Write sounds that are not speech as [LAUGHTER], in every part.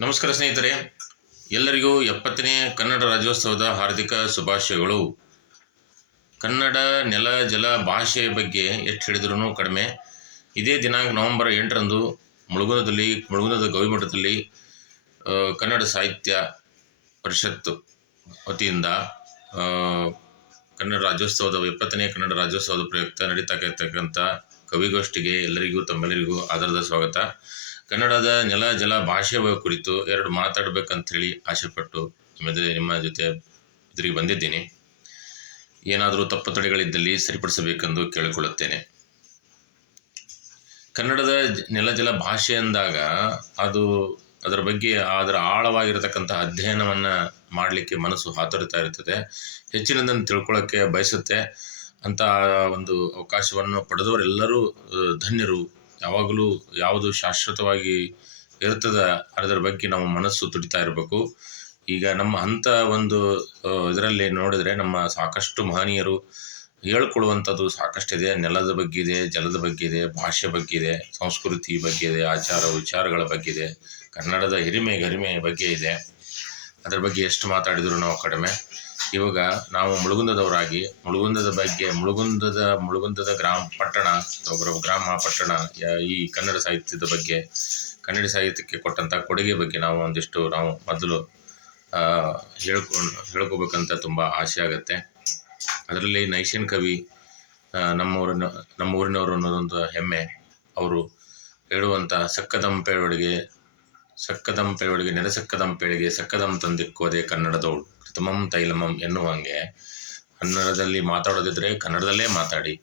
ನಮಸ್ಕಾರ ಸ್ನೇಹಿತರೆ, ಎಲ್ಲರಿಗೂ ಎಪ್ಪತ್ತನೇ ಕನ್ನಡ ರಾಜ್ಯೋತ್ಸವದ ಹಾರ್ದಿಕ ಶುಭಾಶಯಗಳು. ಕನ್ನಡ ನೆಲ, ಜಲ, ಭಾಷೆ ಬಗ್ಗೆ ಎಷ್ಟು ಹೇಳಿದ್ರೂ ಕಡಿಮೆ. ಇದೇ ದಿನಾಂಕ ನವೆಂಬರ್ ಎಂಟರಂದು ಮುಳುಗುನದಲ್ಲಿ, ಮುಳುಗುನದ ಗವಿಮಠದಲ್ಲಿ ಕನ್ನಡ ಸಾಹಿತ್ಯ ಪರಿಷತ್ತು ವತಿಯಿಂದ ಕನ್ನಡ ರಾಜ್ಯೋತ್ಸವದ ಎಪ್ಪತ್ತನೇ ಕನ್ನಡ ರಾಜ್ಯೋತ್ಸವದ ಪ್ರಯುಕ್ತ ನಡೀತಕ್ಕಂಥ ಕವಿಗೋಷ್ಠಿಗೆ ಎಲ್ಲರಿಗೂ, ತಮ್ಮೆಲ್ಲರಿಗೂ ಆಧಾರದ ಸ್ವಾಗತ. ಕನ್ನಡದ ನೆಲ, ಜಲ ಭಾಷೆ ಕುರಿತು ಎರಡು ಮಾತಾಡಬೇಕಂಥೇಳಿ ಆಸೆಪಟ್ಟು ನಿಮ್ಮ ನಿಮ್ಮ ಜೊತೆ ಇದ್ರಿಗೆ ಬಂದಿದ್ದೀನಿ. ಏನಾದರೂ ತಪ್ಪು ತಡೆಗಳಿದ್ದಲ್ಲಿ ಸರಿಪಡಿಸಬೇಕೆಂದು ಕೇಳಿಕೊಳ್ಳುತ್ತೇನೆ. ಕನ್ನಡದ ನೆಲ, ಜಲ, ಭಾಷೆ ಅಂದಾಗ ಅದು ಅದರ ಬಗ್ಗೆ ಅದರ ಆಳವಾಗಿರತಕ್ಕಂಥ ಅಧ್ಯಯನವನ್ನು ಮಾಡಲಿಕ್ಕೆ ಮನಸ್ಸು ಹಾತೊರಿತಾ ಇರ್ತದೆ ಹೆಚ್ಚಿನದನ್ನು ತಿಳ್ಕೊಳ್ಳೋಕ್ಕೆ ಬಯಸುತ್ತೆ. ಅಂತ ಒಂದು ಅವಕಾಶವನ್ನು ಪಡೆದವರೆಲ್ಲರೂ, ಧನ್ಯರು ಯಾವಾಗಲೂ ಯಾವುದು ಶಾಶ್ವತವಾಗಿ ಇರ್ತದ ಅದರ ಬಗ್ಗೆ ನಮ್ಮ ಮನಸ್ಸು ತುಡಿತಾ ಇರಬೇಕು. ಈಗ ನಮ್ಮ ಅಂಥ ಒಂದು ಇದರಲ್ಲಿ ನೋಡಿದರೆ ನಮ್ಮ ಸಾಕಷ್ಟು ಮಹನೀಯರು ಹೇಳ್ಕೊಳ್ಳುವಂಥದ್ದು ಸಾಕಷ್ಟಿದೆ. ನೆಲದ ಬಗ್ಗೆ ಇದೆ ಜಲದ ಬಗ್ಗೆ ಇದೆ ಭಾಷೆ ಬಗ್ಗೆ ಇದೆ ಸಂಸ್ಕೃತಿ ಬಗ್ಗೆ ಇದೆ ಆಚಾರ ವಿಚಾರಗಳ ಬಗ್ಗೆ ಇದೆ ಕನ್ನಡದ ಹಿರಿಮೆ, ಗರಿಮೆ ಬಗ್ಗೆ ಇದೆ ಅದರ ಬಗ್ಗೆ ಎಷ್ಟು ಮಾತಾಡಿದರೂ ನಾವು ಕಡಿಮೆ. ಇವಾಗ ನಾವು ಮುಳುಗುಂದದವರಾಗಿ, ಮುಳುಗುಂದದ ಬಗ್ಗೆ, ಮುಳುಗುಂದದ ಮುಳುಗುಂದದ ಗ್ರಾಮ ಪಟ್ಟಣ ಗ್ರಾಮ ಪಟ್ಟಣ ಈ ಕನ್ನಡ ಸಾಹಿತ್ಯದ ಬಗ್ಗೆ, ಕನ್ನಡ ಸಾಹಿತ್ಯಕ್ಕೆ ಕೊಟ್ಟಂಥ ಕೊಡುಗೆ ಬಗ್ಗೆ ನಾವು ಒಂದಿಷ್ಟು ನಾವು ಮೊದಲು ಹೇಳ್ಕೊಂಡು ಹೇಳ್ಕೋಬೇಕಂತ ತುಂಬ ಆಸೆ ಆಗುತ್ತೆ. ಅದರಲ್ಲಿ ನೈಷನ್ ಕವಿ ನಮ್ಮೂರಿನ ನಮ್ಮ ಊರಿನವರು ಅನ್ನೋದೊಂದು ಹೆಮ್ಮೆ. ಅವರು ಹೇಳುವಂಥ ಸಕ್ಕದಂಪೆಯೊಳಗೆ ಸಕ್ಕದಂಪೆಯೊಳಗೆ ನೆಲಸಕ್ಕದಂಪೆಳಿಗೆ ಸಕ್ಕದಂ ತಂದಿಕ್ಕೋದೆ ಕನ್ನಡದವಳು ಕೃತಮಂ ತೈಲಮಂ ಎನ್ನುವಂಗೆ ಕನ್ನಡದಲ್ಲಿ ಮಾತಾಡೋದಿದ್ರೆ ಕನ್ನಡದಲ್ಲೇ ಮಾತಾಡಿ,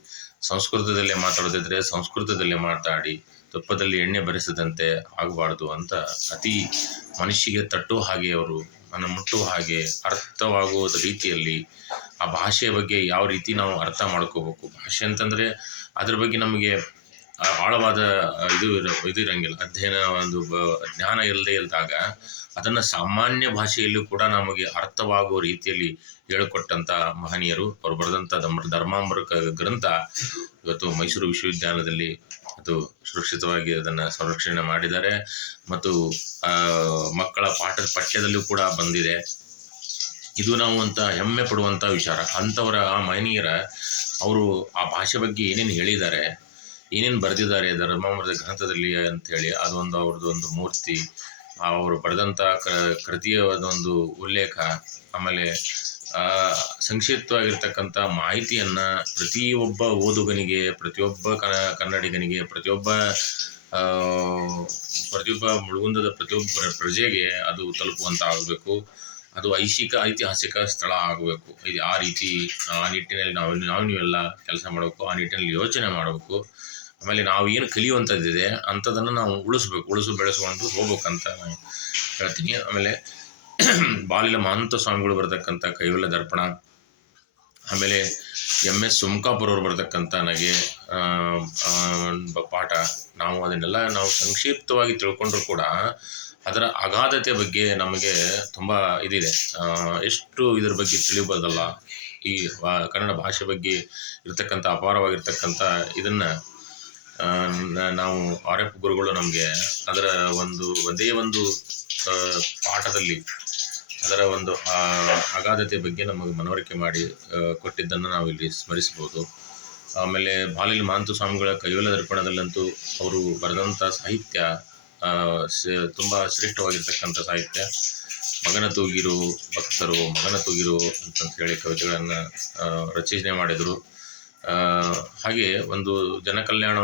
ಸಂಸ್ಕೃತದಲ್ಲೇ ಮಾತಾಡೋದಿದ್ರೆ ಸಂಸ್ಕೃತದಲ್ಲೇ ಮಾತಾಡಿ, ತುಪ್ಪದಲ್ಲಿ ಎಣ್ಣೆ ಬರೆಸದಂತೆ ಆಗಬಾರ್ದು ಅಂತ ಅತಿ ಮನುಷ್ಯಗೆ ತಟ್ಟುವ ಹಾಗೆ ಅವರು ಮನ ಮುಟ್ಟುವ ಹಾಗೆ ಅರ್ಥವಾಗುವ ರೀತಿಯಲ್ಲಿ ಆ ಭಾಷೆಯ ಬಗ್ಗೆ ಯಾವ ರೀತಿ ನಾವು ಅರ್ಥ ಮಾಡ್ಕೋಬೇಕು. ಭಾಷೆ ಅಂತಂದರೆ ಅದ್ರ ಬಗ್ಗೆ ನಮಗೆ ಆಳವಾದ ಇದು ಇದು ಇರಂಗಿಲ್ಲ. ಅಧ್ಯಯನ ಒಂದು ಜ್ಞಾನ ಇಲ್ಲದೆ ಇದ್ದಾಗ ಅದನ್ನು ಸಾಮಾನ್ಯ ಭಾಷೆಯಲ್ಲೂ ಕೂಡ ನಮಗೆ ಅರ್ಥವಾಗುವ ರೀತಿಯಲ್ಲಿ ಹೇಳಿಕೊಟ್ಟಂಥ ಮಹನೀಯರು. ಅವರು ಬರೆದಂಥ ಧರ್ಮ ಗ್ರಂಥ ಇವತ್ತು ಮೈಸೂರು ವಿಶ್ವವಿದ್ಯಾಲಯದಲ್ಲಿ ಅದು ಸುರಕ್ಷಿತವಾಗಿ ಅದನ್ನು ಸಂರಕ್ಷಣೆ ಮಾಡಿದ್ದಾರೆ. ಮತ್ತು ಮಕ್ಕಳ ಪಾಠ, ಪಠ್ಯದಲ್ಲೂ ಕೂಡ ಬಂದಿದೆ. ಇದು ನಾವು ಅಂತ ಹೆಮ್ಮೆ ಪಡುವಂಥ ವಿಚಾರ. ಅಂಥವರ, ಆ ಮಹನೀಯರ, ಅವರು ಆ ಭಾಷೆ ಬಗ್ಗೆ ಏನೇನು ಹೇಳಿದ್ದಾರೆ ಏನೇನು ಬರೆದಿದ್ದಾರೆ ಧರ್ಮಾಮೃತ ಗ್ರಂಥದಲ್ಲಿ ಅಂಥೇಳಿ ಅದೊಂದು ಅವ್ರದ್ದು ಒಂದು ಮೂರ್ತಿ ಅವರು ಬರೆದಂಥ ಕೃತಿಯ ಒಂದು ಉಲ್ಲೇಖ, ಆಮೇಲೆ ಸಂಕ್ಷಿಪ್ತವಾಗಿರ್ತಕ್ಕಂಥ ಮಾಹಿತಿಯನ್ನು ಪ್ರತಿಯೊಬ್ಬ ಓದುಗನಿಗೆ, ಪ್ರತಿಯೊಬ್ಬ ಕನ್ನಡಿಗನಿಗೆ, ಪ್ರತಿಯೊಬ್ಬ ಪ್ರತಿಯೊಬ್ಬ ಮುಳುಗುಂದದ ಪ್ರತಿಯೊಬ್ಬ ಪ್ರಜೆಗೆ ಅದು ತಲುಪುವಂತ ಆಗಬೇಕು. ಅದು ಐಶಿಕ, ಐತಿಹಾಸಿಕ ಸ್ಥಳ ಆಗಬೇಕು. ಇದು ಆ ರೀತಿ ಆ ನಿಟ್ಟಿನಲ್ಲಿ ನಾವು ನಾವು ನೀವೆಲ್ಲ ಕೆಲಸ ಮಾಡಬೇಕು, ಆ ನಿಟ್ಟಿನಲ್ಲಿ ಯೋಚನೆ ಮಾಡಬೇಕು. ಆಮೇಲೆ ನಾವು ಏನು ಕಲಿಯುವಂಥದ್ದಿದೆ ಅಂಥದ್ದನ್ನು ನಾವು ಉಳಿಸ್ಬೇಕು, ಉಳಿಸು ಬೆಳೆಸ್ಕೊಂಡು ಹೋಗ್ಬೇಕಂತ ನಾನು ಹೇಳ್ತೀನಿ. ಆಮೇಲೆ [CLEARS THROAT] ಬಾಲಿಲ ಮಹಂತ ಸ್ವಾಮಿಗಳು ಬರತಕ್ಕಂಥ ಕೈವಲ್ಯ ದರ್ಪಣ, ಆಮೇಲೆ ಎಂ ಎಸ್ ಸುಮಕಾಪುರ್ ಅವರು ಬರತಕ್ಕಂಥ ಬ- ಪಾಠ, ನಾವು ಅದನ್ನೆಲ್ಲ ನಾವು ಸಂಕ್ಷಿಪ್ತವಾಗಿ ತಿಳ್ಕೊಂಡ್ರು ಕೂಡ ಅದರ ಅಗಾಧತೆ ಬಗ್ಗೆ ನಮಗೆ ತುಂಬ ಇದಿದೆ. ಎಷ್ಟು ಇದ್ರ ಬಗ್ಗೆ ತಿಳಿಬೋದಲ್ಲ? ಈ ಕನ್ನಡ ಭಾಷೆ ಬಗ್ಗೆ ಇರತಕ್ಕಂಥ, ಅಪಾರವಾಗಿರ್ತಕ್ಕಂಥ ಇದನ್ನು ನಾವು ಆರ್ ಎಫ್ ಗುರುಗಳು ನಮಗೆ ಅದರ ಒಂದು, ಒಂದೇ ಒಂದು ಪಾಠದಲ್ಲಿ ಅದರ ಒಂದು ಅಗಾಧತೆ ಬಗ್ಗೆ ನಮಗೆ ಮನವರಿಕೆ ಮಾಡಿ ಕೊಟ್ಟಿದ್ದನ್ನು ಇಲ್ಲಿ ಸ್ಮರಿಸ್ಬೋದು ಆಮೇಲೆ ಬಾಲಿಲ್ ಮಾಂತು ಸ್ವಾಮಿಗಳ ಕೈವಲ ದರ್ಪಣದಲ್ಲಂತೂ ಅವರು ಬರೆದಂಥ ಸಾಹಿತ್ಯ ತುಂಬಾ ಶ್ರೇಷ್ಠವಾಗಿರ್ತಕ್ಕಂಥ ಸಾಹಿತ್ಯ. ಮಗನ ತೂಗಿರು ಭಕ್ತರು, ಮಗನ ತೂಗಿರು ಅಂತಂತ ಹೇಳಿ ಕವಿತೆಗಳನ್ನು ರಚನೆ ಮಾಡಿದರು. ಹಾಗೆ ಒಂದು ಜನಕಲ್ಯಾಣ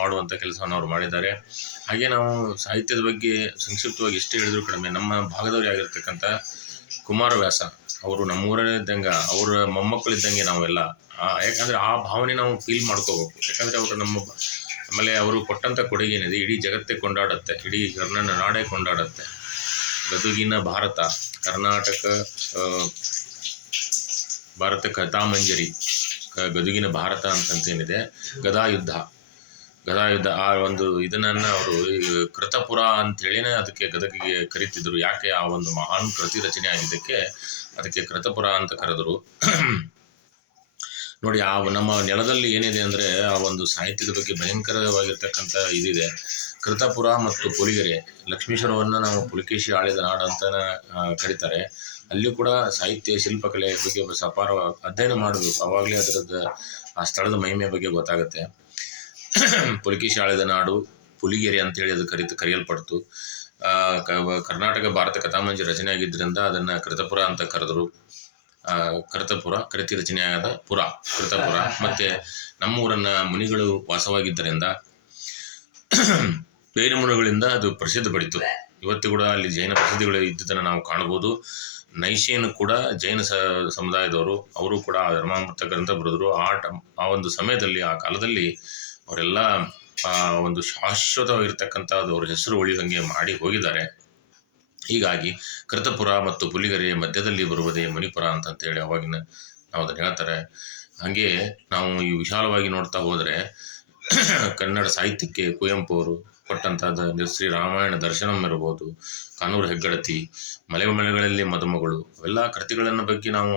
ಮಾಡುವಂಥ ಕೆಲಸವನ್ನು ಅವರು ಮಾಡಿದ್ದಾರೆ. ಹಾಗೆ ನಾವು ಸಾಹಿತ್ಯದ ಬಗ್ಗೆ ಸಂಕ್ಷಿಪ್ತವಾಗಿ ಎಷ್ಟು ಹೇಳಿದ್ರು ಕಡಿಮೆ, ನಮ್ಮ ಭಾಗದವರೇ ಆಗಿರ್ತಕ್ಕಂಥ ಕುಮಾರವ್ಯಾಸ ಅವರು ನಮ್ಮೂರೇ ಇದ್ದಂಗೆ, ಅವರ ಮೊಮ್ಮಕ್ಕಳಿದ್ದಂಗೆ ನಾವೆಲ್ಲ. ಯಾಕಂದರೆ ಆ ಭಾವನೆ ನಾವು ಫೀಲ್ ಮಾಡ್ಕೋಬೇಕು. ಯಾಕಂದರೆ ಅವರು ನಮ್ಮ ಆಮೇಲೆ ಅವರು ಕೊಟ್ಟಂಥ ಕೊಡುಗೆ ಏನಿದೆ? ಇಡೀ ಜಗತ್ತೇ ಕೊಂಡಾಡುತ್ತೆ, ಇಡೀ ಕರ್ನಾಟಕ ನಾಡೇ ಕೊಂಡಾಡುತ್ತೆ. ಗದುಗಿನ ಭಾರತ, ಕರ್ನಾಟಕ ಭಾರತ ಕಥಾಮಂಜರಿ. ಗದುಗಿನ ಭಾರತ ಅಂತಂತೇನಿದೆ. ಗದಾಯುದ್ಧ. ಗದಾಯುದ್ಧ, ಆ ಒಂದು ಇದನ್ನ ಅವರು ಕೃತಪುರ ಅಂತೇಳಿನೇ ಅದಕ್ಕೆ ಗದಗಿಗೆ ಕರೀತಿದ್ರು. ಯಾಕೆ ಆ ಒಂದು ಮಹಾನ್ ಕೃತಿ ರಚನೆ ಆಗಿದ್ದಕ್ಕೆ ಅದಕ್ಕೆ ಕೃತಪುರ ಅಂತ ಕರೆದರು. ನೋಡಿ, ಆ ನಮ್ಮ ನೆಲದಲ್ಲಿ ಏನಿದೆ ಅಂದರೆ ಆ ಒಂದು ಸಾಹಿತ್ಯದ ಬಗ್ಗೆ ಭಯಂಕರವಾಗಿರ್ತಕ್ಕಂಥ ಇದಿದೆ. ಕೃತಪುರ ಮತ್ತು ಪುಲಿಗೆರೆ, ಲಕ್ಷ್ಮೀಶ್ವರವನ್ನು ನಾವು ಪುಲಿಕೇಶಿ ಆಳಿದ ನಾಡು ಅಂತ ಕರೀತಾರೆ. ಅಲ್ಲಿ ಕೂಡ ಸಾಹಿತ್ಯ ಶಿಲ್ಪಕಲೆ ಬಗ್ಗೆ ಸಪಾರ ಅಧ್ಯಯನ ಮಾಡಬೇಕು. ಆವಾಗಲೇ ಅದರದ್ದು ಆ ಸ್ಥಳದ ಮಹಿಮೆ ಬಗ್ಗೆ ಗೊತ್ತಾಗುತ್ತೆ. ಪುಲಕಿ ಶಾಳೆದ ನಾಡು ಪುಲಿಗೆರೆ ಅಂತೇಳಿ ಅದು ಕರಿತು, ಕರೆಯಲ್ಪಡ್ತು. ಕರ್ನಾಟಕ ಭಾರತ ಕಥಾಮಂಜಿ ರಚನೆ ಆಗಿದ್ದರಿಂದ ಅದನ್ನು ಕೃತಪುರ ಅಂತ ಕರೆದರು. ಕೃತಪುರ ಕೃತಿ ರಚನೆಯಾದ ಪುರ, ಕೃತಪುರ. ಮತ್ತೆ ನಮ್ಮೂರನ್ನು ಮುನಿಗಳು ವಾಸವಾಗಿದ್ದರಿಂದ ಬೇರೆ ಮುನಿಗಳಿಂದ ಅದು ಪ್ರಸಿದ್ಧ ಪಡಿತು. ಇವತ್ತು ಕೂಡ ಅಲ್ಲಿ ಜೈನ ಪ್ರಸಿದ್ಧಿಗಳು ಇದ್ದುದನ್ನು ನಾವು ಕಾಣಬಹುದು ನೈಶೇನು ಕೂಡ ಜೈನ ಸ, ಸಮುದಾಯದವರು, ಅವರು ಕೂಡ ಆ ಧರ್ಮಾಮೃತ ಗ್ರಂಥ ಬರೆದರು. ಆ ಆ ಒಂದು ಸಮಯದಲ್ಲಿ, ಆ ಕಾಲದಲ್ಲಿ ಅವರೆಲ್ಲ ಒಂದು ಶಾಶ್ವತವಾಗಿರ್ತಕ್ಕಂಥದ್ದು ಅವ್ರ ಹೆಸರು ಉಳಿದಂಗೆ ಮಾಡಿ ಹೋಗಿದ್ದಾರೆ. ಹೀಗಾಗಿ ಕೃತಪುರ ಮತ್ತು ಪುಲಿಗರೆ ಮಧ್ಯದಲ್ಲಿ ಬರುವುದೇ ಮಣಿಪುರ ಅಂತಂತೇಳಿ ಅವಾಗಿನ ನಾವು ಅದನ್ನು ಹೇಳ್ತಾರೆ. ಹಾಗೆ ನಾವು ಈ ವಿಶಾಲವಾಗಿ ನೋಡ್ತಾ ಹೋದರೆ, ಕನ್ನಡ ಸಾಹಿತ್ಯಕ್ಕೆ ಕುವೆಂಪು ಅವರು ಕೊಟ್ಟಂಥದ್ದು ಶ್ರೀ ರಾಮಾಯಣ ದರ್ಶನಂ ಇರ್ಬೋದು, ಕಾನೂರು ಹೆಗ್ಗಡತಿ ಮಲೆ ಮಲೆಗಳಲ್ಲಿ ಮದುಮಗಳು ಅವೆಲ್ಲ ಕೃತಿಗಳನ್ನು ಬಗ್ಗೆ ನಾವು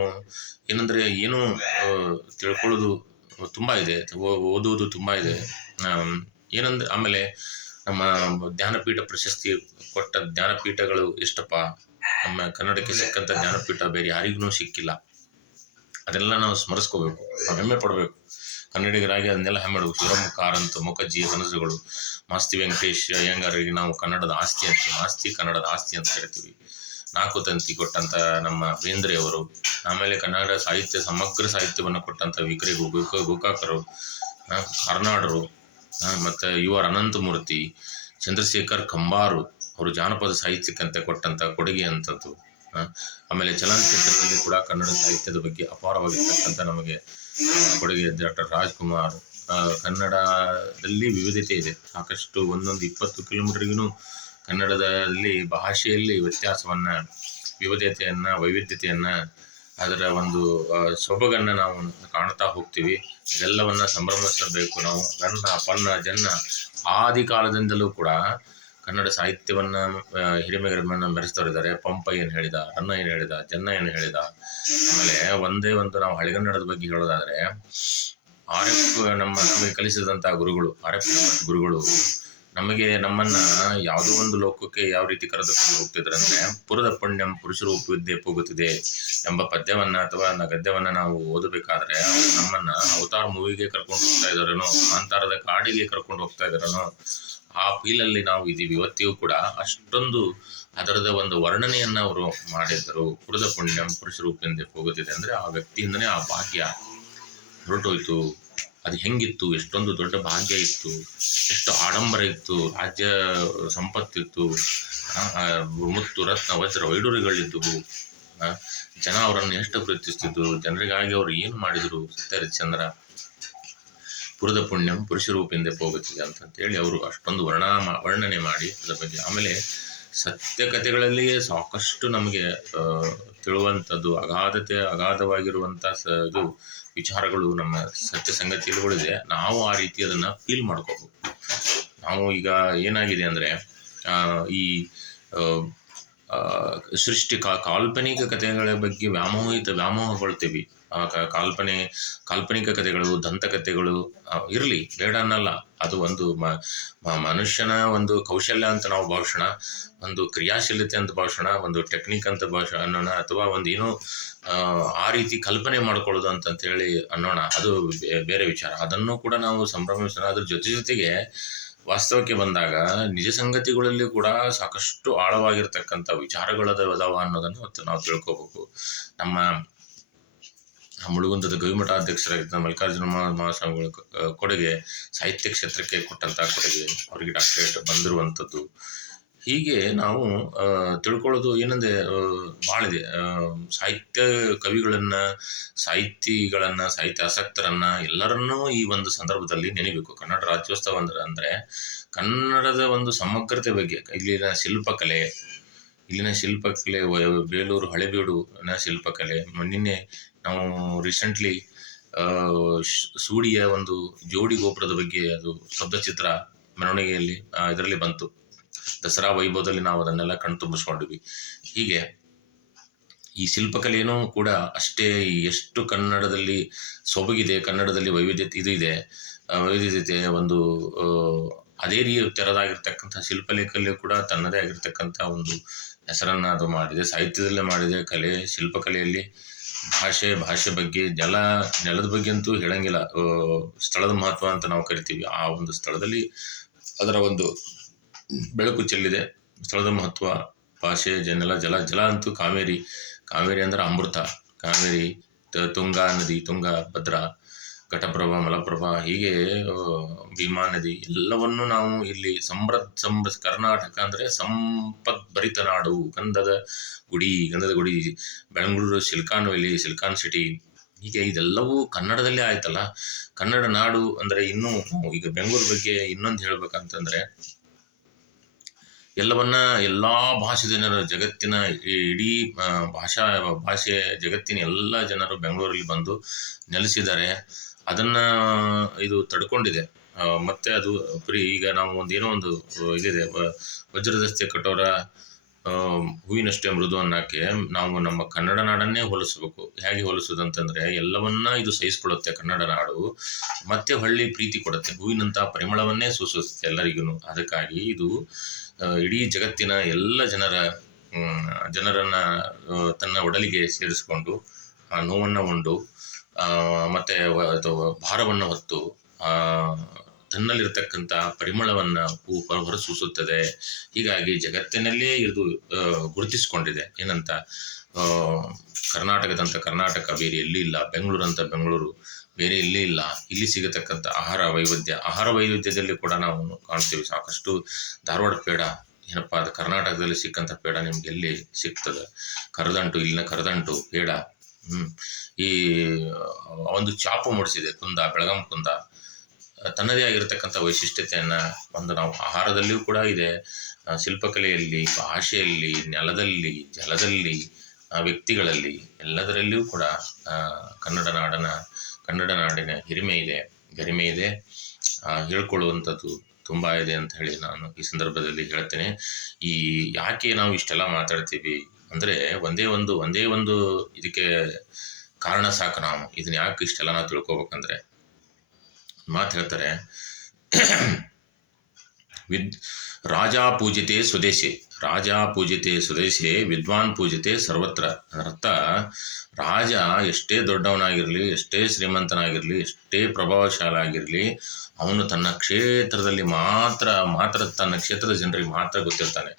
ಏನಂದರೆ ಏನು ತಿಳ್ಕೊಳ್ಳೋದು ತುಂಬ ಇದೆ ಓದುವುದು ತುಂಬ ಇದೆ. ಏನಂದ್ರೆ ಆಮೇಲೆ ನಮ್ಮ ಜ್ಞಾನಪೀಠ ಪ್ರಶಸ್ತಿ ಕೊಟ್ಟ ಜ್ಞಾನಪೀಠಗಳು ಎಷ್ಟಪ್ಪ, ನಮ್ಮ ಕನ್ನಡಕ್ಕೆ ಸಿಕ್ಕಂಥ ಜ್ಞಾನಪೀಠ ಬೇರೆ ಯಾರಿಗೂ ಸಿಕ್ಕಿಲ್ಲ. ಅದೆಲ್ಲ ನಾವು ಸ್ಮರಿಸ್ಕೋಬೇಕು ಹೆಮ್ಮೆ ಪಡಬೇಕು. ಕನ್ನಡಿಗರಾಗಿ ಅದನ್ನೆಲ್ಲ ಹೆಮ್ಮೆಡಬೇಕು ಶಿವರಾಮ ಕಾರಂತ ಮುಖಜ್ಜಿಯ ಕನಸುಗಳು ಮಾಸ್ತಿ ವೆಂಕಟೇಶ್ ಅಯ್ಯಂಗಾರಿಗೆ ನಾವು ಕನ್ನಡದ ಆಸ್ತಿ ಅಂತ, ಮಾಸ್ತಿ ಕನ್ನಡದ ಆಸ್ತಿ ಅಂತ ಹೇಳ್ತೀವಿ. ನಾಲ್ಕು ತಂತಿ ಕೊಟ್ಟಂಥ ನಮ್ಮ ಬೇಂದ್ರೆಯವರು ಆಮೇಲೆ ಕನ್ನಡ ಸಾಹಿತ್ಯ, ಸಮಗ್ರ ಸಾಹಿತ್ಯವನ್ನು ಕೊಟ್ಟಂಥ ವಿಕ್ರಿ ಗೋಕ ಗೋಕಾಕರು ಕರ್ನಾಡರು ಮತ್ತು ಯು ಆರ್ ಅನಂತಮೂರ್ತಿ, ಚಂದ್ರಶೇಖರ್ ಕಂಬಾರು, ಅವರು ಜಾನಪದ ಸಾಹಿತ್ಯಕ್ಕಂತೆ ಕೊಟ್ಟಂಥ ಕೊಡುಗೆ ಅಂಥದ್ದು. ಆಮೇಲೆ ಚಲನಚಿತ್ರದಲ್ಲಿ ಕೂಡ ಕನ್ನಡ ಸಾಹಿತ್ಯದ ಬಗ್ಗೆ ಅಪಾರವಾಗಿರ್ತಕ್ಕಂಥ ನಮಗೆ ಕೊಡುಗೆ ಡಾಕ್ಟರ್ ರಾಜ್ಕುಮಾರ್. ಕನ್ನಡದಲ್ಲಿ ವಿವಿಧತೆ ಇದೆ. ಸಾಕಷ್ಟು ಒಂದೊಂದು ಇಪ್ಪತ್ತು ಕಿಲೋಮೀಟರ್ಗೂ ಕನ್ನಡದಲ್ಲಿ ಭಾಷೆಯಲ್ಲಿ ವ್ಯತ್ಯಾಸವನ್ನು, ವಿವಿಧತೆಯನ್ನು, ವೈವಿಧ್ಯತೆಯನ್ನು ಅದರ ಒಂದು ಸೊಬಗನ್ನು ನಾವು ಕಾಣ್ತಾ ಹೋಗ್ತೀವಿ. ಇದೆಲ್ಲವನ್ನ ಸಂಭ್ರಮಿಸಬೇಕು ನಾವು. ನನ್ನ, ಪನ್ನ, ಜನ್ನ ಆದಿ ಕಾಲದಿಂದಲೂ ಕೂಡ ಕನ್ನಡ ಸಾಹಿತ್ಯವನ್ನು ಹಿರಿಮೆಗರಿಮೆಯನ್ನು ಮೆರೆಸ್ತವರಿದ್ದಾರೆ ಪಂಪ ಏನು ಹೇಳಿದ ರನ್ನ ಏನು ಹೇಳಿದ ಜನ್ನ ಏನು ಹೇಳಿದ. ಆಮೇಲೆ ಒಂದೇ ಒಂದು ನಾವು ಹಳೆಗನ್ನಡದ ಬಗ್ಗೆ ಹೇಳೋದಾದರೆ ಆರ್ ಎಫ್ ನಮ್ಮ ನಮಗೆ ಕಲಿಸಿದಂಥ ಗುರುಗಳು ಆರ್ ಎಫ್ ಗುರುಗಳು ನಮಗೆ ನಮ್ಮನ್ನ ಯಾವುದೋ ಒಂದು ಲೋಕಕ್ಕೆ ಯಾವ ರೀತಿ ಕರೆದುಕೊಂಡು ಹೋಗ್ತಿದ್ರಂದ್ರೆ ಪುರದ ಪುಣ್ಯಂ ಪುರುಷರು ವಿದ್ಯೆ ಹೋಗುತ್ತಿದೆ ಎಂಬ ಪದ್ಯವನ್ನ ಅಥವಾ ಗದ್ಯವನ್ನ ನಾವು ಓದಬೇಕಾದ್ರೆ ನಮ್ಮನ್ನ ಅವತಾರ ಮೂವಿಗೆ ಕರ್ಕೊಂಡು ಹೋಗ್ತಾ ಇದಾರೇನೋ ಕಾಂತಾರದ ಕಾಡಿಗೆ ಕರ್ಕೊಂಡು ಹೋಗ್ತಾ ಇದಾರೇನೋ ಆ ಫೀಲಲ್ಲಿ ನಾವು ಇದೀವಿ. ಇವತ್ತಿಗೂ ಕೂಡ ಅಷ್ಟೊಂದು ಅದರದ ಒಂದು ವರ್ಣನೆಯನ್ನ ಅವರು ಮಾಡಿದ್ದರು. ಕುರುದ ಪುಣ್ಯಂ ಪುರುಷರೂಪದಿಂದ ಹೋಗುತ್ತಿದೆ ಅಂದ್ರೆ ಆ ವ್ಯಕ್ತಿಯಿಂದನೇ ಆ ಭಾಗ್ಯ ಹೊರಟೋಯ್ತು. ಅದು ಹೆಂಗಿತ್ತು? ಎಷ್ಟೊಂದು ದೊಡ್ಡ ಭಾಗ್ಯ ಇತ್ತು. ಎಷ್ಟು ಆಡಂಬರ ಇತ್ತು. ರಾಜ್ಯ ಸಂಪತ್ತಿತ್ತು. ಮುತ್ತು ರತ್ನ ವಜ್ರ ವೈಡೂರ್ಯಗಳಿದ್ದವು ಆ, ಜನ ಅವರನ್ನು ಎಷ್ಟು ಪ್ರೀತಿಸ್ತಿದ್ರು? ಜನರಿಗಾಗಿ ಅವರು ಏನು ಮಾಡಿದರು? ಸತ್ಯಹರಿಶ್ಚಂದ್ರ ಪುರದ ಪುಣ್ಯಂ ಪುರುಷರೂಪಿಂದ ಹೋಗುತ್ತಿದೆ ಅಂತಂತೇಳಿ ಅವರು ಅಷ್ಟೊಂದು ವರ್ಣ ವರ್ಣನೆ ಮಾಡಿ ಅದರ ಬಗ್ಗೆ. ಆಮೇಲೆ ಸತ್ಯ ಕಥೆಗಳಲ್ಲಿಯೇ ಸಾಕಷ್ಟು ನಮಗೆ ತಿಳುವಂಥದ್ದು ಅಗಾಧತೆ ಅಗಾಧವಾಗಿರುವಂಥ ಸ, ಇದು ವಿಚಾರಗಳು ನಮ್ಮ ಸತ್ಯ ಸಂಗತಿಗಳಿದೆ ನಾವು ಆ ರೀತಿ ಅದನ್ನು ಫೀಲ್ ಮಾಡ್ಕೋಬೇಕು ನಾವು ಈಗ ಏನಾಗಿದೆ ಅಂದರೆ ಈ ಸೃಷ್ಟಿ ಕಾಲ್ಪನಿಕ ಕಥೆಗಳ ಬಗ್ಗೆ ವ್ಯಾಮೋಹಿತ ವ್ಯಾಮೋಹಗೊಳ್ತೀವಿ. ಕಾಲ್ಪನೆ ಕಾಲ್ಪನಿಕ ಕಥೆಗಳು ದಂತಕಥೆಗಳು ಇರಲಿ ಬೇಡ ಅನ್ನಲ್ಲ. ಅದು ಒಂದು ಮನುಷ್ಯನ ಒಂದು ಕೌಶಲ್ಯ ಅಂತ ನಾವು ಭಾವಿಸೋಣ ಒಂದು ಕ್ರಿಯಾಶೀಲತೆ ಅಂತ ಭಾವಿಸೋಣ ಒಂದು ಟೆಕ್ನಿಕ್ ಅಂತ ಭಾಷ ಅನ್ನೋಣ ಅಥವಾ ಒಂದು ಏನೋ ಆ, ರೀತಿ ಕಲ್ಪನೆ ಮಾಡ್ಕೊಳ್ಳೋದು ಅಂತಂತೇಳಿ ಅನ್ನೋಣ. ಅದು ಬೇರೆ ವಿಚಾರ. ಅದನ್ನು ಕೂಡ ನಾವು ಸಂಭ್ರಮಿಸೋಣ. ಅದ್ರ ಜೊತೆ ಜೊತೆಗೆ ವಾಸ್ತವಕ್ಕೆ ಬಂದಾಗ ನಿಜ ಸಂಗತಿಗಳಲ್ಲಿ ಕೂಡ ಸಾಕಷ್ಟು ಆಳವಾಗಿರ್ತಕ್ಕಂಥ ವಿಚಾರಗಳದ ಅದಾವ ಅನ್ನೋದನ್ನು ನಾವು ತಿಳ್ಕೋಬೇಕು. ನಮ್ಮ ಮುಳುಗುಂದದ ಗವಿಮಠಾಧ್ಯಕ್ಷರಾಗಿದ್ದ ಮಲ್ಲಿಕಾರ್ಜುನ ಮಹಾ- ಮಹಾಸ್ವಾಮಿಗಳ ಕೊಡುಗೆ, ಸಾಹಿತ್ಯ ಕ್ಷೇತ್ರಕ್ಕೆ ಕೊಟ್ಟಂತಹ ಕೊಡುಗೆ, ಅವರಿಗೆ ಡಾಕ್ಟರೇಟ್ ಬಂದಿರುವಂಥದ್ದು. ಹೀಗೆ ನಾವು ತಿಳ್ಕೊಳ್ಳೋದು ಏನಂದರೆ ಭಾಳಿದೆ ಸಾಹಿತ್ಯ ಕವಿಗಳನ್ನು, ಸಾಹಿತಿಗಳನ್ನು, ಸಾಹಿತ್ಯ ಆಸಕ್ತರನ್ನ ಎಲ್ಲರನ್ನೂ ಈ ಒಂದು ಸಂದರ್ಭದಲ್ಲಿ ನೆನೆಬೇಕು. ಕನ್ನಡ ರಾಜ್ಯೋತ್ಸವ ಅಂದ್ರೆ ಅಂದರೆ ಕನ್ನಡದ ಒಂದು ಸಮಗ್ರತೆ ಬಗ್ಗೆ, ಇಲ್ಲಿನ ಶಿಲ್ಪಕಲೆ ಇಲ್ಲಿನ ಶಿಲ್ಪಕಲೆ ಬೇಲೂರು ಹಳೆಬೀಡುನ ಶಿಲ್ಪಕಲೆ. ನಿನ್ನೆ ನಾವು ರೀಸೆಂಟ್ಲಿ ಸೂಡಿಯ ಒಂದು ಜೋಡಿ ಗೋಪುರದ ಬಗ್ಗೆ ಅದು ಶಬ್ದಚಿತ್ರ ಮೆರವಣಿಗೆಯಲ್ಲಿ ಇದರಲ್ಲಿ ಬಂತು. ದಸರಾ ವೈಭವದಲ್ಲಿ ನಾವು ಅದನ್ನೆಲ್ಲ ಕಣ್ತುಂಬಿಸ್ಕೊಂಡಿವಿ ಹೀಗೆ, ಈ ಶಿಲ್ಪಕಲೆಯೂ ಕೂಡ ಅಷ್ಟೇ ಎಷ್ಟು ಕನ್ನಡದಲ್ಲಿ ಸೊಬಗಿದೆ, ಕನ್ನಡದಲ್ಲಿ ವೈವಿಧ್ಯತೆ ಇದು ಇದೆ ವೈವಿಧ್ಯತೆ ಒಂದು ಅದೇ ರೀ ತೆರದಾಗಿರ್ತಕ್ಕಂಥ ಶಿಲ್ಪಲೇಖಲ್ಲಿ ಕೂಡ ತನ್ನದೇ ಆಗಿರ್ತಕ್ಕಂಥ ಒಂದು ಹೆಸರನ್ನು ಅದು ಮಾಡಿದೆ, ಸಾಹಿತ್ಯದಲ್ಲೇ ಮಾಡಿದೆ, ಕಲೆ, ಶಿಲ್ಪಕಲೆಯಲ್ಲಿ ಭಾಷೆ ಭಾಷೆ ಬಗ್ಗೆ ನೆಲ ನೆಲದ ಬಗ್ಗೆ ಅಂತೂ ಹೇಳಂಗಿಲ್ಲ ಸ್ಥಳದ ಮಹತ್ವ ಅಂತ ನಾವು ಕರಿತೀವಿ. ಆ ಒಂದು ಸ್ಥಳದಲ್ಲಿ ಅದರ ಒಂದು ಬೆಳಕು ಚೆಲ್ಲಿದೆ. ಸ್ಥಳದ ಮಹತ್ವ, ಭಾಷೆ ಜನೆಲ ಜಲ ಜಲ ಅಂತೂ ಕಾವೇರಿ ಕಾವೇರಿ ಅಂದ್ರೆ ಅಮೃತ. ಕಾವೇರಿ ತುಂಗಾ ನದಿ, ತುಂಗಾ ಭದ್ರಾ. ಘಟಪ್ರಭಾ ಮಲಪ್ರಭಾ ಹೀಗೆ ಭೀಮಾ ನದಿ ಎಲ್ಲವನ್ನು ನಾವು ಇಲ್ಲಿ ಸಮೃದ್ಧ ಸಂ ಕರ್ನಾಟಕ ಅಂದರೆ ಸಂಪದ್ಭರಿತ ನಾಡು. Gandhada Gudi Gandhada Gudi Bengaluru silicon valley silicon city ಹೀಗೆ ಇದೆಲ್ಲವೂ ಕನ್ನಡದಲ್ಲೇ ಆಯ್ತಲ್ಲ? ಕನ್ನಡ ನಾಡು ಅಂದರೆ ಇನ್ನೂ, ಈಗ ಬೆಂಗಳೂರು ಬಗ್ಗೆ ಇನ್ನೊಂದು ಹೇಳ್ಬೇಕಂತಂದ್ರೆ, ಎಲ್ಲವನ್ನ ಎಲ್ಲಾ ಭಾಷೆ ಜನರು ಜಗತ್ತಿನ ಇಡೀ ಭಾಷಾ ಭಾಷೆ ಜಗತ್ತಿನ ಎಲ್ಲ ಜನರು ಬೆಂಗಳೂರಲ್ಲಿ ಬಂದು ನೆಲೆಸಿದ್ದಾರೆ. ಅದನ್ನ ಇದು ತಡ್ಕೊಂಡಿದೆ. ಮತ್ತೆ ಅದು ಪ್ರಿ ಈಗ ನಾವು ಒಂದು ಏನೋ ಒಂದು ಇದಿದೆ ವಜ್ರದಸ್ತೆ ಕಠೋರ ಆ, ಹೂವಿನಷ್ಟೇ ಮೃದು ಅನ್ನಕ್ಕೆ ನಾವು ನಮ್ಮ ಕನ್ನಡ ನಾಡನ್ನೇ ಹೋಲಿಸ್ಬೇಕು. ಹೇಗೆ ಹೋಲಿಸೋದಂತಂದ್ರೆ ಎಲ್ಲವನ್ನ ಇದು ಸಹಿಸ್ಕೊಳ್ಳುತ್ತೆ ಕನ್ನಡ ನಾಡು ಮತ್ತೆ ಹೊಳ್ಳಿ ಪ್ರೀತಿ ಕೊಡುತ್ತೆ. ಹೂವಿನಂತಹ ಪರಿಮಳವನ್ನೇ ಸೂಚಿಸುತ್ತೆ ಎಲ್ಲರಿಗೂ ಅದಕ್ಕಾಗಿ ಇದು ಇಡೀ ಜಗತ್ತಿನ ಎಲ್ಲ ಜನರ ಜನರನ್ನ ತನ್ನ ಒಡಲಿಗೆ ಸೇರಿಸಿಕೊಂಡು ಆ ನೋವನ್ನು ಉಂಡು ಮತ್ತೆ ಅದು ಭಾರವನ್ನು ಹೊತ್ತು ತನ್ನಲ್ಲಿರ್ತಕ್ಕಂಥ ಪರಿಮಳವನ್ನ ಹೂ ಹೊರಸೂಸುತ್ತದೆ. ಹೀಗಾಗಿ ಜಗತ್ತಿನಲ್ಲೇ ಇದು ಗುರುತಿಸಿಕೊಂಡಿದೆ. ಏನಂತ ಕರ್ನಾಟಕದಂಥ ಕರ್ನಾಟಕ ಬೇರೆ ಎಲ್ಲಿ ಇಲ್ಲ. ಬೆಂಗಳೂರಂತ ಬೆಂಗಳೂರು ಬೇರೆ ಎಲ್ಲಿ ಇಲ್ಲ. ಇಲ್ಲಿ ಸಿಗತಕ್ಕಂಥ ಆಹಾರ ವೈವಿಧ್ಯ, ಆಹಾರ ವೈವಿಧ್ಯದಲ್ಲಿ ಕೂಡ ನಾವು ಕಾಣ್ತೀವಿ. ಸಾಕಷ್ಟು ಧಾರವಾಡ ಪೇಡ, ಏನಪ್ಪ ಅದು ಕರ್ನಾಟಕದಲ್ಲಿ ಸಿಕ್ಕಂಥ ಪೇಡ ನಿಮ್ಗೆ ಎಲ್ಲಿ ಸಿಗ್ತದೆ? ಕರದಂಟು, ಇಲ್ಲಿನ ಕರದಂಟು ಪೇಡ ಈ ಒಂದು ಚಾಪು ಮೂಡಿಸಿದೆ, ಕುಂದ, ಬೆಳಗಾಂ ಕುಂದ. ತನ್ನದೇ ಆಗಿರತಕ್ಕಂಥ ವೈಶಿಷ್ಟ್ಯತೆಯನ್ನು ಒಂದು ನಾವು ಆಹಾರದಲ್ಲಿಯೂ ಕೂಡ ಇದೆ. ಶಿಲ್ಪಕಲೆಯಲ್ಲಿ, ಭಾಷೆಯಲ್ಲಿ, ನೆಲದಲ್ಲಿ, ಜಲದಲ್ಲಿ ವ್ಯಕ್ತಿಗಳಲ್ಲಿ ಎಲ್ಲದರಲ್ಲಿಯೂ ಕೂಡ ಕನ್ನಡ ನಾಡನ, ಕನ್ನಡ ನಾಡಿನ ಹಿರಿಮೆ ಇದೆ, ಗರಿಮೆ ಇದೆ. ಹೇಳ್ಕೊಳ್ಳುವಂಥದ್ದು ತುಂಬ ಇದೆ ಅಂತ ಹೇಳಿ ನಾನು ಈ ಸಂದರ್ಭದಲ್ಲಿ ಹೇಳ್ತೇನೆ. ಈ, ಯಾಕೆ ನಾವು ಇಷ್ಟೆಲ್ಲ ಮಾತಾಡ್ತೀವಿ? ಅಂದರೆ ಒಂದೇ ಒಂದು ಒಂದೇ ಒಂದು ಇದಕ್ಕೆ ಕಾರಣ ಸಾಕು ನಾವು. ಇದನ್ನ ಯಾಕೆ ಇಷ್ಟೆಲ್ಲ ನಾವು ತಿಳ್ಕೊಬೇಕಂದ್ರೆ ಮಾತು ಹೇಳ್ತಾರೆ, ವಿದ್, ರಾಜ ಪೂಜಿತೆ ಸ್ವದೇಶಿ. ರಾಜ ಪೂಜಿತೆ ಸ್ವದೇಶಿ, ವಿದ್ವಾನ್ ಪೂಜಿತೆ ಸರ್ವತ್ರ. ಅರ್ಥ ರಾಜ ಎಷ್ಟೇ ದೊಡ್ಡವನಾಗಿರಲಿ, ಎಷ್ಟೇ ಶ್ರೀಮಂತನಾಗಿರಲಿ, ಎಷ್ಟೇ ಪ್ರಭಾವಶಾಲಿ ಆಗಿರಲಿ ಅವನು ತನ್ನ ಕ್ಷೇತ್ರದಲ್ಲಿ ಮಾತ್ರ ಮಾತ್ರ ತನ್ನ ಕ್ಷೇತ್ರದ ಜನರಿಗೆ ಮಾತ್ರ ಗೊತ್ತಿರ್ತಾನೆ.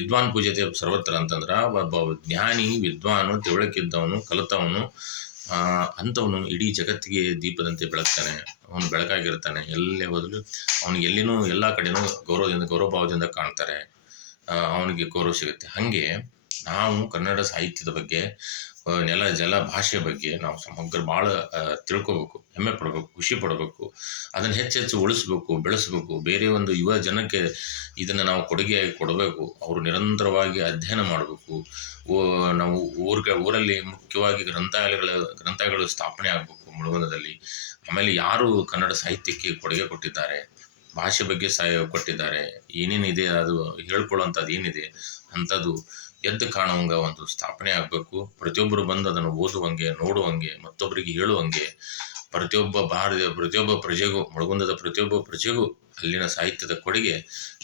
ವಿದ್ವಾನ್ ಪೂಜತೆ ಸರ್ವತ್ರ ಅಂತಂದ್ರೆ ಒಬ್ಬ ಜ್ಞಾನಿ ವಿದ್ವಾನು ತಿಳುವಳಿಕಿದ್ದವನು ಕಲಿತವನು ಅಂಥವನು ಇಡೀ ಜಗತ್ತಿಗೆ ದೀಪದಂತೆ ಬೆಳಗ್ತಾನೆ. ಅವನು ಬೆಳಕಾಗಿರ್ತಾನೆ. ಎಲ್ಲೇ ಹೋದ್ರು ಅವನಿಗೆ ಎಲ್ಲಿನೂ ಎಲ್ಲ ಕಡೆನೂ ಗೌರವದಿಂದ ಗೌರವಭಾವದಿಂದ ಕಾಣ್ತಾರೆ. ಆ, ಅವನಿಗೆ ಗೌರವ ಸಿಗುತ್ತೆ. ಹಾಗೆ ನಾವು ಕನ್ನಡ ಸಾಹಿತ್ಯದ ಬಗ್ಗೆ ನೆಲ, ಜಲ ಭಾಷೆಯ ಬಗ್ಗೆ ನಾವು ಸಮಗ್ರ ಭಾಳ ತಿಳ್ಕೊಬೇಕು, ಹೆಮ್ಮೆ ಪಡಬೇಕು, ಖುಷಿ ಪಡಬೇಕು, ಅದನ್ನು ಹೆಚ್ಚು ಹೆಚ್ಚು ಉಳಿಸ್ಬೇಕು, ಬೆಳೆಸಬೇಕು. ಬೇರೆ ಒಂದು ಯುವ ಜನಕ್ಕೆ ಇದನ್ನು ನಾವು ಕೊಡುಗೆಯಾಗಿ ಕೊಡಬೇಕು. ಅವರು ನಿರಂತರವಾಗಿ ಅಧ್ಯಯನ ಮಾಡಬೇಕು. ನಾವು ಊರಿಗೆ, ಊರಲ್ಲಿ ಮುಖ್ಯವಾಗಿ ಗ್ರಂಥಾಲಯಗಳ, ಗ್ರಂಥಾಲಯಗಳು ಸ್ಥಾಪನೆ ಆಗಬೇಕು ಮುಳುಗುಂದದಲ್ಲಿ ಆಮೇಲೆ ಯಾರು ಕನ್ನಡ ಸಾಹಿತ್ಯಕ್ಕೆ ಕೊಡುಗೆ ಕೊಟ್ಟಿದ್ದಾರೆ, ಭಾಷೆ ಬಗ್ಗೆ ಸಹಾಯ ಕೊಟ್ಟಿದ್ದಾರೆ, ಏನೇನಿದೆ ಅದು ಹೇಳ್ಕೊಳ್ಳೋಂಥದ್ದು ಏನಿದೆ ಅಂಥದ್ದು ಎದ್ದು ಕಾಣುವಂಗ ಒಂದು ಸ್ಥಾಪನೆ ಆಗಬೇಕು? ಪ್ರತಿಯೊಬ್ಬರು ಬಂದು ಅದನ್ನು ಓದುವಂಗೆ, ನೋಡುವಂಗೆ, ಮತ್ತೊಬ್ಬರಿಗೆ ಹೇಳುವಂಗೆ, ಪ್ರತಿಯೊಬ್ಬ ಭಾರತೀಯ, ಪ್ರತಿಯೊಬ್ಬ ಪ್ರಜೆಗೂ ಮುಳಗುಂದದ ಪ್ರತಿಯೊಬ್ಬ ಪ್ರಜೆಗೂ ಅಲ್ಲಿನ ಸಾಹಿತ್ಯದ ಕೊಡುಗೆ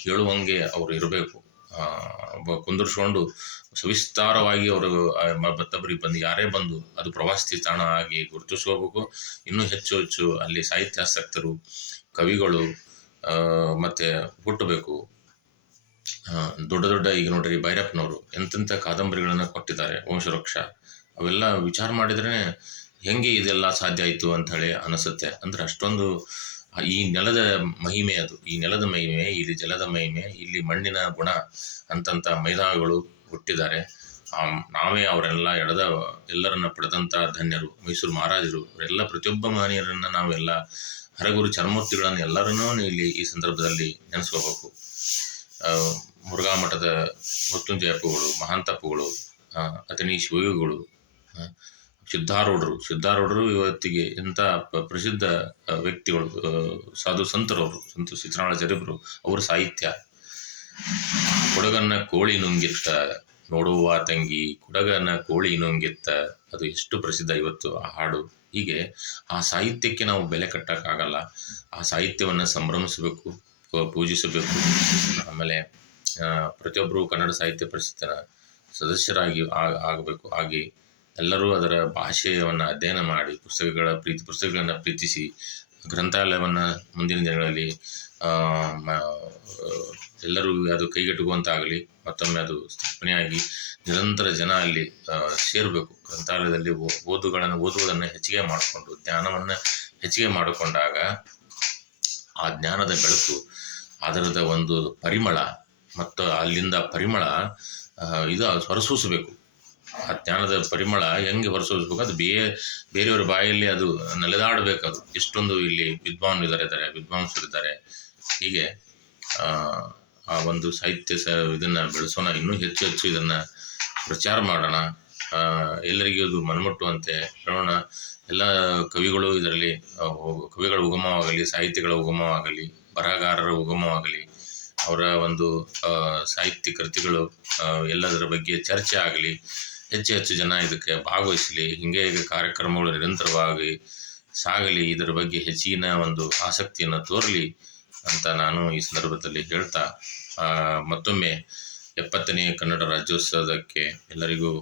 ಹೇಳುವಂಗೆ ಅವರು ಇರಬೇಕು. ಕುಂದರ್ಸ್ಕೊಂಡು ಸವಿಸ್ತಾರವಾಗಿ ಅವರು ಮತ್ತೊಬ್ಬರಿಗೆ ಬಂದು, ಯಾರೇ ಬಂದು ಅದು ಪ್ರವಾಸಿ ತಾಣ ಆಗಿ ಗುರುತಿಸ್ಕೋಬೇಕು. ಇನ್ನೂ ಹೆಚ್ಚು ಹೆಚ್ಚು ಅಲ್ಲಿ ಸಾಹಿತ್ಯಾಸಕ್ತರು, ಕವಿಗಳು ಮತ್ತು ಹುಟ್ಟಬೇಕು. ದೊಡ್ಡ ದೊಡ್ಡ ಈಗ ನೋಡ್ರಿ ಭೈರಪ್ಪನವರು ಎಂತೆಂಥ ಕಾದಂಬರಿಗಳನ್ನು ಕೊಟ್ಟಿದ್ದಾರೆ, ವಂಶವೃಕ್ಷ. ಅವೆಲ್ಲ ವಿಚಾರ ಮಾಡಿದ್ರೆ ಹೆಂಗೆ ಇದೆಲ್ಲ ಸಾಧ್ಯ ಆಯಿತು ಅಂತ ಹೇಳಿ ಅನಿಸುತ್ತೆ. ಅಂದ್ರೆ ಅಷ್ಟೊಂದು ಈ ನೆಲದ ಮಹಿಮೆ ಅದು. ಈ ನೆಲದ ಮಹಿಮೆ, ಇಲ್ಲಿ ಜಲದ ಮಹಿಮೆ, ಇಲ್ಲಿ ಮಣ್ಣಿನ ಗುಣ ಅಂತಂತ ಮೈದಾನಗಳು ಹುಟ್ಟಿದ್ದಾರೆ. ನಾವೇ ಅವರೆಲ್ಲ ಎಡದ ಎಲ್ಲರನ್ನ ಪಡೆದಂಥ ಧನ್ಯರು, ಮೈಸೂರು ಮಹಾರಾಜರು, ಅವರೆಲ್ಲ ಪ್ರತಿಯೊಬ್ಬ ಮಹನೀಯರನ್ನು ನಾವೆಲ್ಲ ಹರಗುರು ಚರ್ಮೂರ್ತಿಗಳನ್ನು ಎಲ್ಲರನ್ನೂ ಇಲ್ಲಿ ಈ ಸಂದರ್ಭದಲ್ಲಿ ನೆನೆಸ್ಕೋಬೇಕು. ಮುರುಘಾ ಮಠದ ಮೃತ್ಯುಂಜಯಪ್ಪಗಳು ಮಹಾಂತಪ್ಪಗಳು ಅತನಿ ಶಿವಯೋಗಿಗಳು ಆ, ಸಿದ್ಧಾರೂಢರು. ಸಿದ್ಧಾರೂಢರು ಇವತ್ತಿಗೆ ಎಂಥ ಪ್ರಸಿದ್ಧ ವ್ಯಕ್ತಿಗಳು ಸಾಧು ಸಂತರವರು ಸಂತ ಸಿದ್ದರಾಮಾಚಾರ್ಯರು ಅವರ ಸಾಹಿತ್ಯ. ಕೊಡಗನ್ನ ಕೋಳಿ ನುಂಗಿತ್ತ ನೋಡುವ ತಂಗಿ ಕೊಡಗನ್ನ ಕೋಳಿ ನುಂಗಿತ್ತ ಅದು ಎಷ್ಟು ಪ್ರಸಿದ್ಧ ಇವತ್ತು ಆ ಹಾಡು. ಹೀಗೆ ಆ ಸಾಹಿತ್ಯಕ್ಕೆ ನಾವು ಬೆಲೆ ಕಟ್ಟಕ್ಕಾಗಲ್ಲ. ಆ ಸಾಹಿತ್ಯವನ್ನು ಸಂಭ್ರಮಿಸಬೇಕು ಪೂಜಿಸಬೇಕು. ಆಮೇಲೆ ಪ್ರತಿಯೊಬ್ಬರು ಕನ್ನಡ ಸಾಹಿತ್ಯ ಪರಿಷತ್ತಿನ ಸದಸ್ಯರಾಗಿ ಆಗಬೇಕು. ಆಗಿ ಎಲ್ಲರೂ ಅದರ ಭಾಷೆಯನ್ನು ಅಧ್ಯಯನ ಮಾಡಿ, ಪುಸ್ತಕಗಳ ಪ್ರೀತಿ, ಪುಸ್ತಕಗಳನ್ನು ಪ್ರೀತಿಸಿ, ಗ್ರಂಥಾಲಯವನ್ನು ಮುಂದಿನ ದಿನಗಳಲ್ಲಿ ಎಲ್ಲರೂ ಅದು ಕೈಗೆಟುಕುವಂತಾಗಲಿ, ಮತ್ತೊಮ್ಮೆ ಅದು ಸ್ಥಾಪನೆಯಾಗಿ ನಿರಂತರ ಜನ ಅಲ್ಲಿ ಸೇರಬೇಕು. ಗ್ರಂಥಾಲಯದಲ್ಲಿ ಓದುಗಳನ್ನು, ಓದುವುದನ್ನು ಹೆಚ್ಚಿಗೆ ಮಾಡಿಕೊಂಡು, ಜ್ಞಾನವನ್ನು ಹೆಚ್ಚಿಗೆ ಮಾಡಿಕೊಂಡಾಗ ಆ ಜ್ಞಾನದ ಬೆಳಕು ಅದರದ ಒಂದು ಪರಿಮಳ ಮತ್ತು ಅಲ್ಲಿಂದ ಪರಿಮಳ ಇದು ಹೊರಸೂಸಬೇಕು. ಆ ಜ್ಞಾನದ ಪರಿಮಳ ಹೆಂಗೆ ಹೊರಸೂಸಬೇಕು? ಅದು ಬೇ ಬೇರೆಯವ್ರ ಬಾಯಲ್ಲಿ ಅದು ನೆಲೆದಾಡಬೇಕು ಅದು. ಎಷ್ಟೊಂದು ಇಲ್ಲಿ ವಿದ್ವಾಂಸರು ಇದ್ದಾರೆ. ವಿದ್ವಾಂಸರಿದ್ದಾರೆ ಹೀಗೆ ಆ, ಒಂದು ಸಾಹಿತ್ಯ ಸ ಇದನ್ನು ಬೆಳೆಸೋಣ. ಇನ್ನೂ ಹೆಚ್ಚು ಹೆಚ್ಚು ಇದನ್ನು ಪ್ರಚಾರ ಮಾಡೋಣ. ಎಲ್ಲರಿಗೂ ಅದು ಮನಮುಟ್ಟುವಂತೆ ಹೇಳೋಣ. ಎಲ್ಲ ಕವಿಗಳು ಇದರಲ್ಲಿ ಕವಿಗಳ ಉಗಮವಾಗಲಿ ಸಾಹಿತ್ಯಗಳ ಉಗಮವಾಗಲಿ ಬರಹಗಾರರ ಉಗಮವಾಗಲಿ ಅವರ ಒಂದು ಸಾಹಿತ್ಯ ಕೃತಿಗಳು ಎಲ್ಲದರ ಬಗ್ಗೆ ಚರ್ಚೆ ಆಗಲಿ, ಹೆಚ್ಚು ಹೆಚ್ಚು ಜನ ಇದಕ್ಕೆ ಭಾಗವಹಿಸಲಿ, ಹೀಗೆ ಈಗ ಕಾರ್ಯಕ್ರಮಗಳು ನಿರಂತರವಾಗಿ ಸಾಗಲಿ, ಇದರ ಬಗ್ಗೆ ಹೆಚ್ಚಿನ ಒಂದು ಆಸಕ್ತಿಯನ್ನು ತೋರಲಿ ಅಂತ ನಾನು ಈ ಸಂದರ್ಭದಲ್ಲಿ ಹೇಳ್ತಾ ಮತ್ತೊಮ್ಮೆ ಎಪ್ಪತ್ತನೇ ಕನ್ನಡ ರಾಜ್ಯೋತ್ಸವದಕ್ಕೆ ಎಲ್ಲರಿಗೂ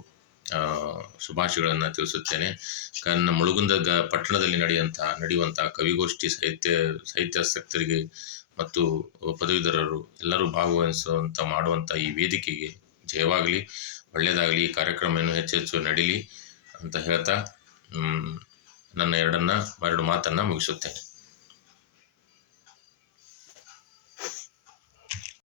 ಶುಭಾಶಯಗಳನ್ನು ತಿಳಿಸುತ್ತೇನೆ. ಕನ್ನ ಮುಳುಗುಂದ ಗ ಪಟ್ಟಣದಲ್ಲಿ ನಡೆಯುವಂಥ ನಡೆಯುವಂಥ ಕವಿಗೋಷ್ಠಿ ಸಾಹಿತ್ಯ, ಸಾಹಿತ್ಯಾಸಕ್ತರಿಗೆ ಮತ್ತು ಪದವೀಧರರು ಎಲ್ಲರೂ ಭಾಗವಹಿಸುವಂಥ ಮಾಡುವಂಥ ಈ ವೇದಿಕೆಗೆ ಜಯವಾಗಲಿ, ಒಳ್ಳೆಯದಾಗಲಿ, ಈ ಕಾರ್ಯಕ್ರಮ ಇನ್ನೂ ಹೆಚ್ಚು ಹೆಚ್ಚು ನಡೀಲಿ ಅಂತ ಹೇಳ್ತಾ ನನ್ನ ಎರಡನ್ನ ಎರಡು ಮಾತನ್ನು ಮುಗಿಸುತ್ತೇನೆ.